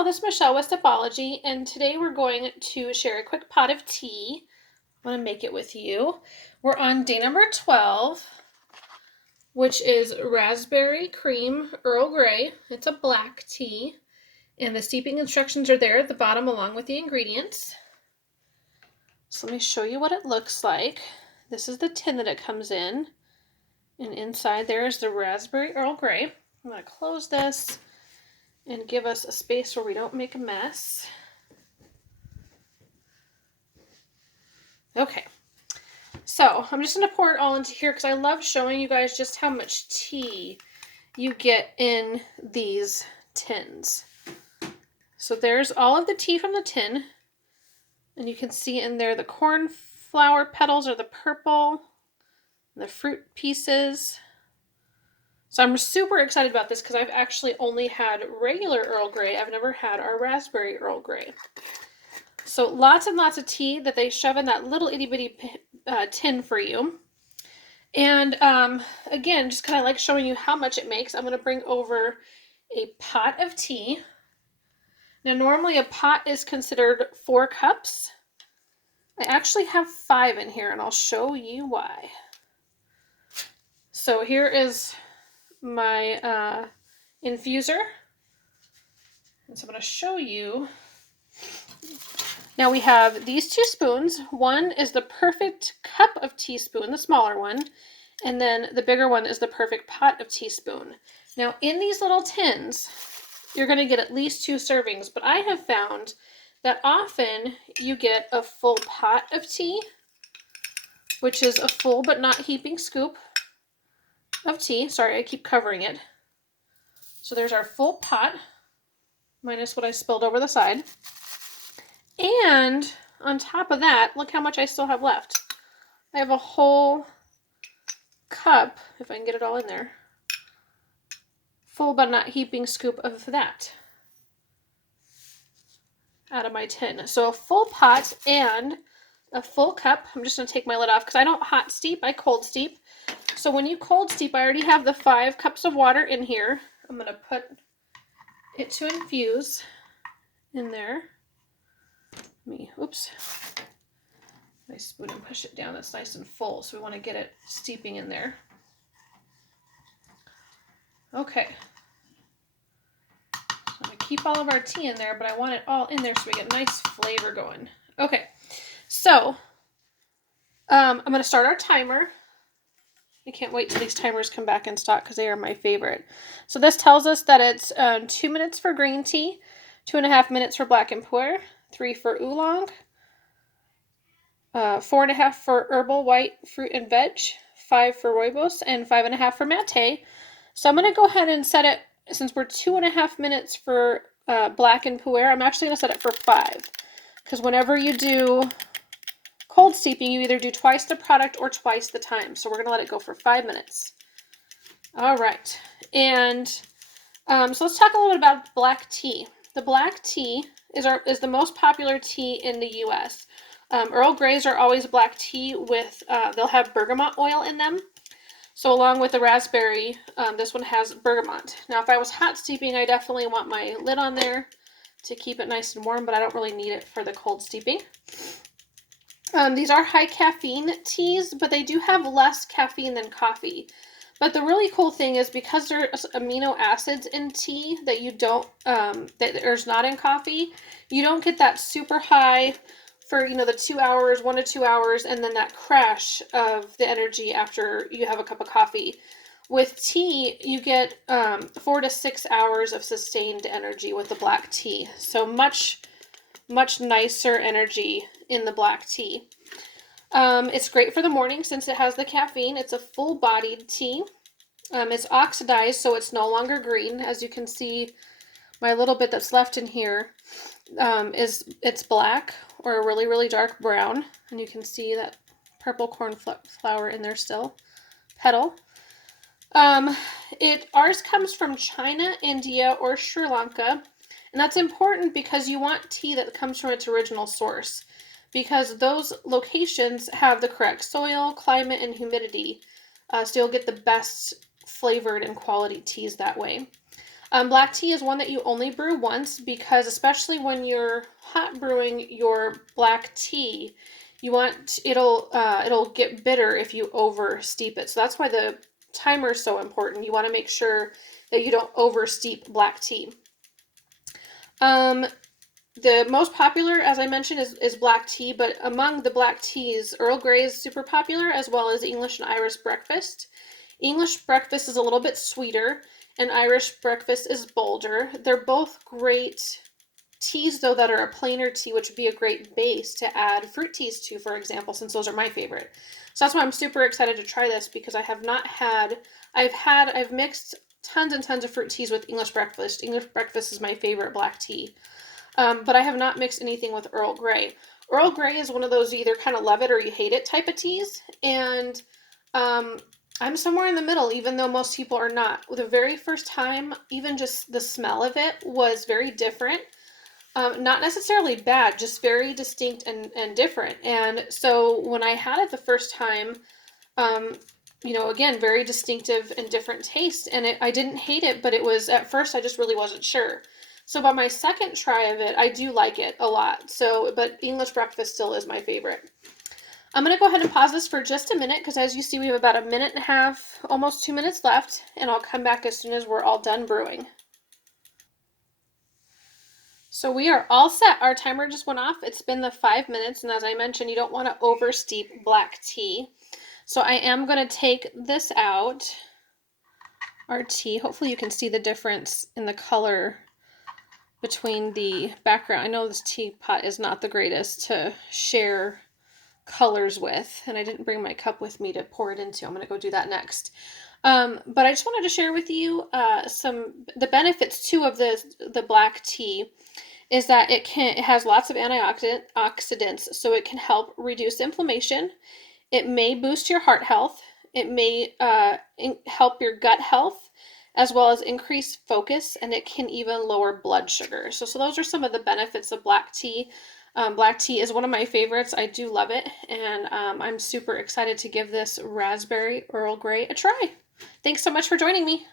Hello, this is Michelle with Sipology, and today we're going to share a quick pot of tea. I want to make it with you. We're on day number 12, which is raspberry cream Earl Grey. It's a black tea, and the steeping instructions are there at the bottom along with the ingredients. So let me show you what it looks like. This is the tin that it comes in, and inside there is the raspberry Earl Grey. I'm going to close this and give us a space where we don't make a mess. Okay, so I'm just going to pour it all into here because I love showing you guys just how much tea you get in these tins. So there's all of the tea from the tin, and you can see in there the cornflower petals are the purple, the fruit pieces. So I'm super excited about this because I've actually only had regular Earl Grey. I've never had our raspberry Earl Grey. So lots and lots of tea that they shove in that little itty bitty tin for you. And again, just kind of like showing you how much it makes. I'm going to bring over a pot of tea. Now normally a pot is considered 4 cups. I actually have 5 in here and I'll show you why. So here is my infuser. And so I'm going to show you. Now we have these 2 spoons. One is the perfect cup of teaspoon, the smaller one, and then the bigger one is the perfect pot of teaspoon. Now in these little tins, you're going to get at least 2 servings, but I have found that often you get a full pot of tea, which is a full but not heaping scoop of tea. Sorry, I keep covering it. So there's our full pot, minus what I spilled over the side. And on top of that, look how much I still have left. I have a whole cup, if I can get it all in there, full but not heaping scoop of that out of my tin. So a full pot and a full cup. I'm just going to take my lid off because I don't hot steep, I cold steep. So when you cold steep, I already have the 5 cups of water in here. I'm going to put it to infuse in there. Oops. Nice spoon and push it down. That's nice and full. So we want to get it steeping in there. Okay. So I'm going to keep all of our tea in there, but I want it all in there so we get nice flavor going. Okay. So I'm going to start our timer. I can't wait till these timers come back in stock because they are my favorite. So this tells us that it's 2 minutes for green tea, 2.5 minutes for black and pu'er, 3 for oolong, 4.5 for herbal white fruit and veg, 5 for rooibos, and 5.5 for mate. So I'm going to go ahead and set it, since we're 2.5 minutes for black and pu'er, I'm actually going to set it for 5. Because whenever you do cold steeping, you either do twice the product or twice the time. So we're going to let it go for 5 minutes. All right. And so let's talk a little bit about black tea. The black tea is the most popular tea in the U.S. Earl Greys are always black tea with, they'll have bergamot oil in them. So along with the raspberry, this one has bergamot. Now if I was hot steeping, I definitely want my lid on there to keep it nice and warm, but I don't really need it for the cold steeping. These are high caffeine teas, but they do have less caffeine than coffee. But the really cool thing is because there's amino acids in tea that you don't, that there's not in coffee, you don't get that super high for, the 2 hours, 1 to 2 hours, and then that crash of the energy after you have a cup of coffee. With tea, you get 4 to 6 hours of sustained energy with the black tea. So much nicer energy in the black tea. It's great for the morning since it has the caffeine. It's a full-bodied tea. It's oxidized, so it's no longer green. As you can see, my little bit that's left in here it's black or a really, really dark brown. And you can see that purple cornflower in there still. Petal. Ours comes from China, India, or Sri Lanka. And that's important because you want tea that comes from its original source, because those locations have the correct soil, climate, and humidity. So you'll get the best flavored and quality teas that way. Black tea is one that you only brew once because especially when you're hot brewing your black tea, you want it'll get bitter if you over steep it. So that's why the timer is so important. You want to make sure that you don't over steep black tea. The most popular, as I mentioned, is black tea, but among the black teas, Earl Grey is super popular, as well as English and Irish breakfast. English breakfast is a little bit sweeter, and Irish breakfast is bolder. They're both great teas, though, that are a plainer tea, which would be a great base to add fruit teas to, for example, since those are my favorite. So that's why I'm super excited to try this, because I have not had, I've mixed tons and tons of fruit teas with English breakfast. English breakfast is my favorite black tea. But I have not mixed anything with Earl Grey. Earl Grey is one of those you either kind of love it or you hate it type of teas, and I'm somewhere in the middle, even though most people are not. The very first time, even just the smell of it was very different. Not necessarily bad, just very distinct and different. And so when I had it the first time, again, very distinctive and different taste. And I didn't hate it, but it was, at first, I just really wasn't sure. So by my second try of it, I do like it a lot. So, but English breakfast still is my favorite. I'm going to go ahead and pause this for just a minute because as you see, we have about a minute and a half, almost 2 minutes left, and I'll come back as soon as we're all done brewing. So we are all set. Our timer just went off. It's been the 5 minutes, and as I mentioned, you don't want to over steep black tea. So I am going to take this out, our tea. Hopefully you can see the difference in the color between the background. I know this teapot is not the greatest to share colors with, and I didn't bring my cup with me to pour it into. I'm going to go do that next. But I just wanted to share with you the benefits too of the black tea is that it has lots of antioxidants, so it can help reduce inflammation. It may boost your heart health. It may help your gut health, as well as increase focus, and it can even lower blood sugar. So those are some of the benefits of black tea. Black tea is one of my favorites. I do love it, and I'm super excited to give this raspberry Earl Grey a try. Thanks so much for joining me.